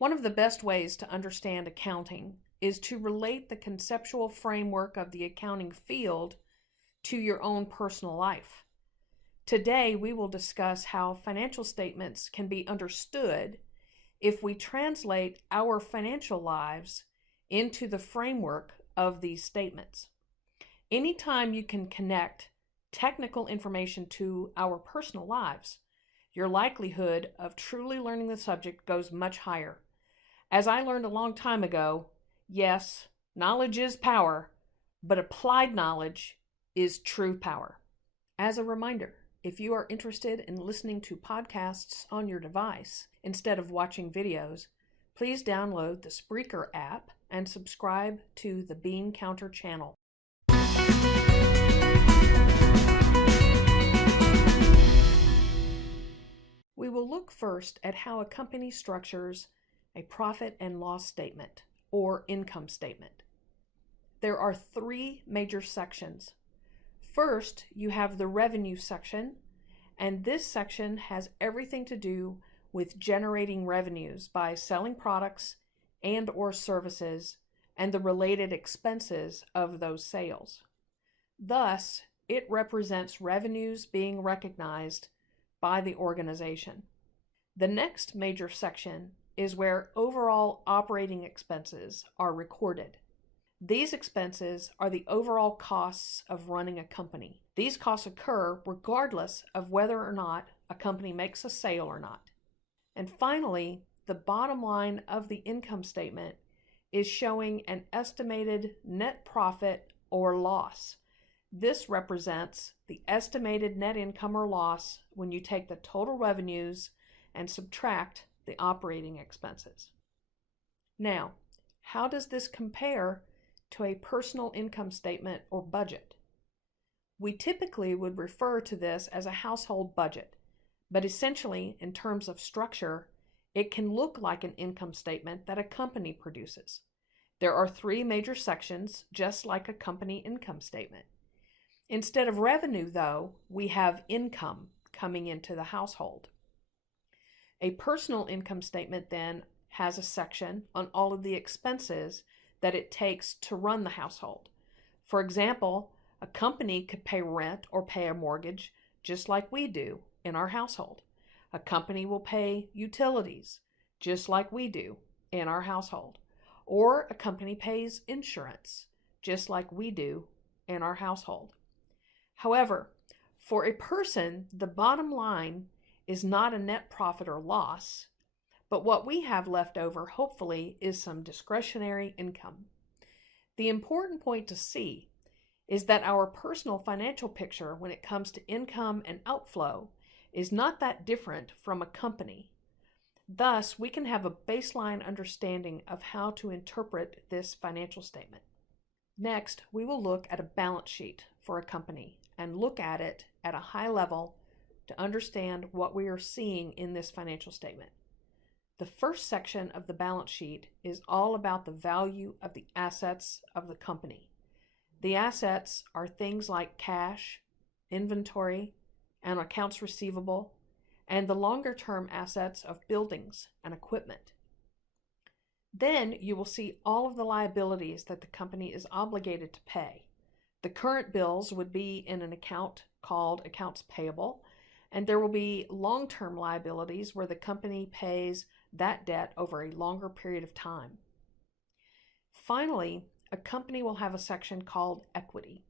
One of the best ways to understand accounting is to relate the conceptual framework of the accounting field to your own personal life. Today, we will discuss how financial statements can be understood if we translate our financial lives into the framework of these statements. Anytime you can connect technical information to our personal lives, your likelihood of truly learning the subject goes much higher. As I learned a long time ago, yes, knowledge is power, but applied knowledge is true power. As a reminder, if you are interested in listening to podcasts on your device instead of watching videos, please download the Spreaker app and subscribe to the Bean Counter channel. We will look first at how a company structures a profit and loss statement, or income statement. There are three major sections. First, you have the revenue section, and this section has everything to do with generating revenues by selling products and or services and the related expenses of those sales. Thus, it represents revenues being recognized by the organization. The next major section is where overall operating expenses are recorded. These expenses are the overall costs of running a company. These costs occur regardless of whether or not a company makes a sale or not. And finally, the bottom line of the income statement is showing an estimated net profit or loss. This represents the estimated net income or loss when you take the total revenues and subtract the operating expenses. Now, how does this compare to a personal income statement or budget? We typically would refer to this as a household budget, but essentially, in terms of structure, it can look like an income statement that a company produces. There are three major sections, just like a company income statement. Instead of revenue, though, we have income coming into the household. A personal income statement then has a section on all of the expenses that it takes to run the household. For example, a company could pay rent or pay a mortgage just like we do in our household. A company will pay utilities just like we do in our household. Or a company pays insurance just like we do in our household. However, for a person, the bottom line is not a net profit or loss, but what we have left over, hopefully, is some discretionary income. The important point to see is that our personal financial picture when it comes to income and outflow is not that different from a company. Thus, we can have a baseline understanding of how to interpret this financial statement. Next, we will look at a balance sheet for a company and look at it at a high level to understand what we are seeing in this financial statement. The first section of the balance sheet is all about the value of the assets of the company. The assets are things like cash, inventory, and accounts receivable, and the longer-term assets of buildings and equipment. Then you will see all of the liabilities that the company is obligated to pay. The current bills would be in an account called accounts payable, and there will be long-term liabilities where the company pays that debt over a longer period of time. Finally, a company will have a section called equity.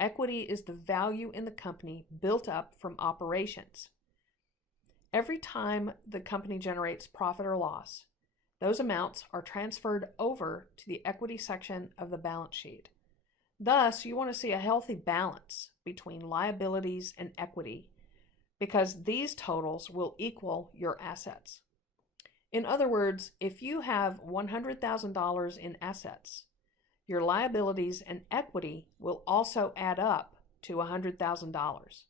Equity is the value in the company built up from operations. Every time the company generates profit or loss, those amounts are transferred over to the equity section of the balance sheet. Thus, you want to see a healthy balance between liabilities and equity because these totals will equal your assets. In other words, if you have $100,000 in assets, your liabilities and equity will also add up to $100,000.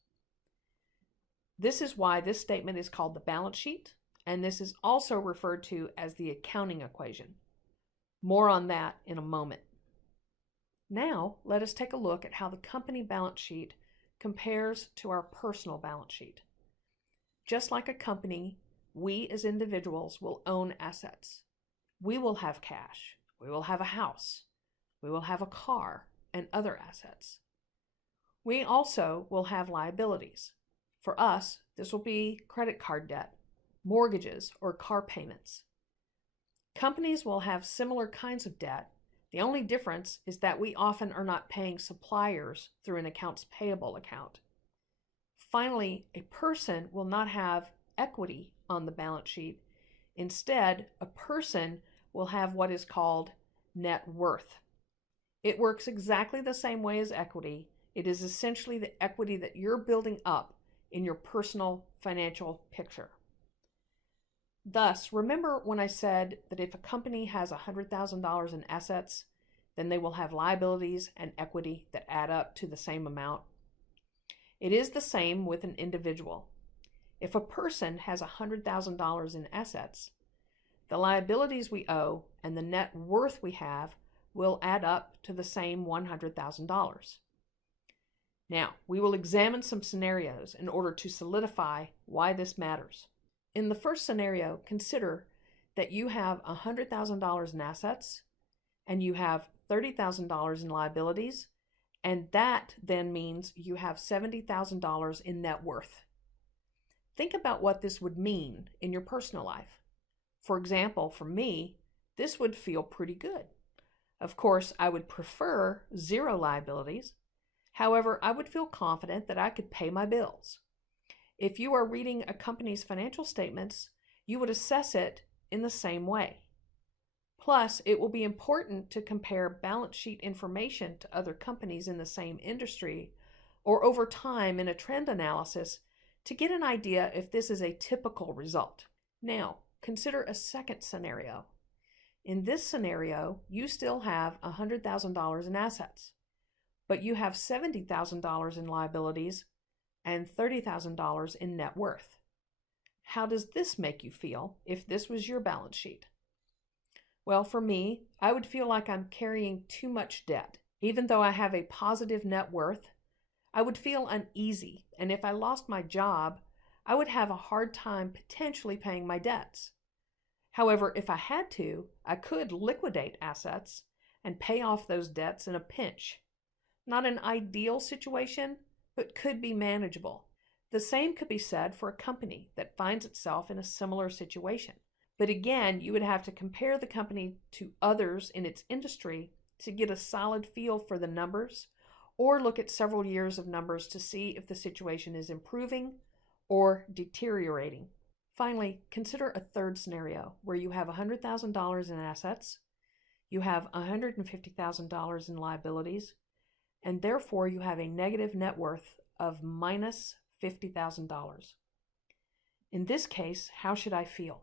This is why this statement is called the balance sheet, and this is also referred to as the accounting equation. More on that in a moment. Now, let us take a look at how the company balance sheet compares to our personal balance sheet. Just like a company, we as individuals will own assets. We will have cash. We will have a house. We will have a car and other assets. We also will have liabilities. For us, this will be credit card debt, mortgages, or car payments. Companies will have similar kinds of debt. The only difference is that we often are not paying suppliers through an accounts payable account. Finally, a person will not have equity on the balance sheet. Instead, a person will have what is called net worth. It works exactly the same way as equity. It is essentially the equity that you're building up in your personal financial picture. Thus, remember when I said that if a company has $100,000 in assets, then they will have liabilities and equity that add up to the same amount? It is the same with an individual. If a person has $100,000 in assets, the liabilities we owe and the net worth we have will add up to the same $100,000. Now, we will examine some scenarios in order to solidify why this matters. In the first scenario, consider that you have $100,000 in assets and you have $30,000 in liabilities, and that then means you have $70,000 in net worth. Think about what this would mean in your personal life. For example, for me, this would feel pretty good. Of course, I would prefer zero liabilities. However, I would feel confident that I could pay my bills. If you are reading a company's financial statements, you would assess it in the same way. Plus, it will be important to compare balance sheet information to other companies in the same industry or over time in a trend analysis to get an idea if this is a typical result. Now, consider a second scenario. In this scenario, you still have $100,000 in assets, but you have $70,000 in liabilities and $30,000 in net worth. How does this make you feel if this was your balance sheet? Well, for me, I would feel like I'm carrying too much debt. Even though I have a positive net worth, I would feel uneasy, and if I lost my job, I would have a hard time potentially paying my debts. However, if I had to, I could liquidate assets and pay off those debts in a pinch. Not an ideal situation, but could be manageable. The same could be said for a company that finds itself in a similar situation. But again, you would have to compare the company to others in its industry to get a solid feel for the numbers, or look at several years of numbers to see if the situation is improving or deteriorating. Finally, consider a third scenario where you have $100,000 in assets, you have $150,000 in liabilities, and therefore you have a negative net worth of minus $50,000. In this case, how should I feel?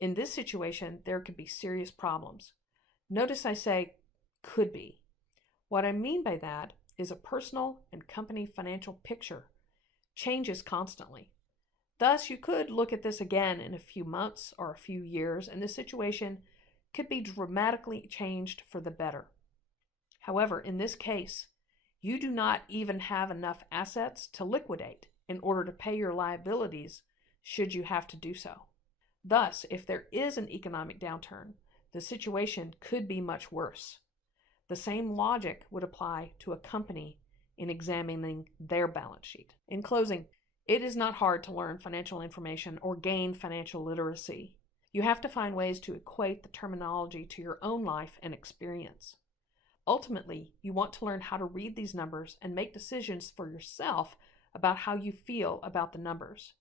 In this situation, there could be serious problems. Notice I say could be. What I mean by that is a personal and company financial picture changes constantly. Thus, you could look at this again in a few months or a few years, and the situation could be dramatically changed for the better. However, in this case, you do not even have enough assets to liquidate in order to pay your liabilities should you have to do so. Thus, if there is an economic downturn, the situation could be much worse. The same logic would apply to a company in examining their balance sheet. In closing, it is not hard to learn financial information or gain financial literacy. You have to find ways to equate the terminology to your own life and experience. Ultimately, you want to learn how to read these numbers and make decisions for yourself about how you feel about the numbers.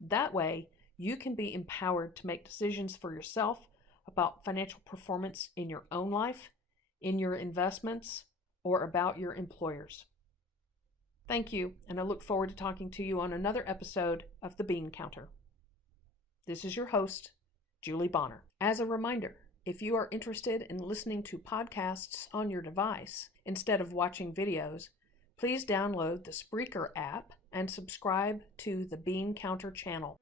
That way, you can be empowered to make decisions for yourself about financial performance in your own life, in your investments, or about your employers. Thank you, and I look forward to talking to you on another episode of The Bean Counter. This is your host, Julie Bonner. As a reminder, if you are interested in listening to podcasts on your device instead of watching videos, please download the Spreaker app and subscribe to the Bean Counter channel.